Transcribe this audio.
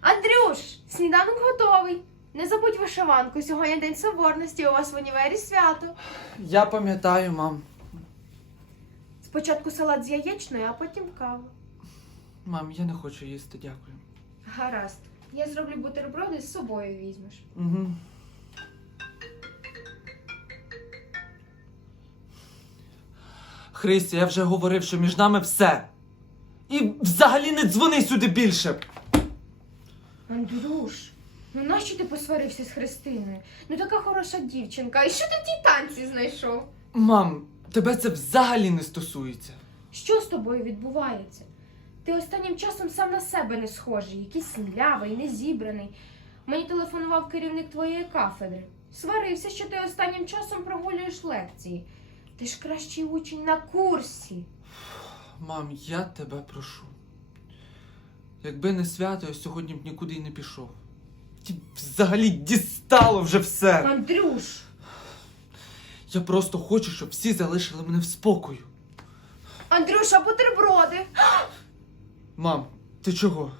Андрюш, сніданок готовий. Не забудь вишиванку. Сьогодні день соборності. У вас в універі свято. Я пам'ятаю, мам. Спочатку салат з яєчною, а потім кава. Мам, я не хочу їсти, дякую. Гаразд. Я зроблю бутерброди з собою візьмеш. Угу. Христя, я вже говорив, що між нами все. І взагалі не дзвони сюди більше. Андрюш, ну нащо ти посварився з Христиною? Ну така хороша дівчинка. І що ти в тій танці знайшов? Мам, тебе це взагалі не стосується. Що з тобою відбувається? Ти останнім часом сам на себе не схожий, якийсь лявий, незібраний. Мені телефонував керівник твоєї кафедри. Сварився, що ти останнім часом прогулюєш лекції. Ти ж кращий учень на курсі. Мам, я тебе прошу. Якби не свято, я сьогодні б нікуди й не пішов. Ті взагалі дістало вже все. Андрюш! Я просто хочу, щоб всі залишили мене в спокою. Андрюша, бутерброди! Мам, ти чого?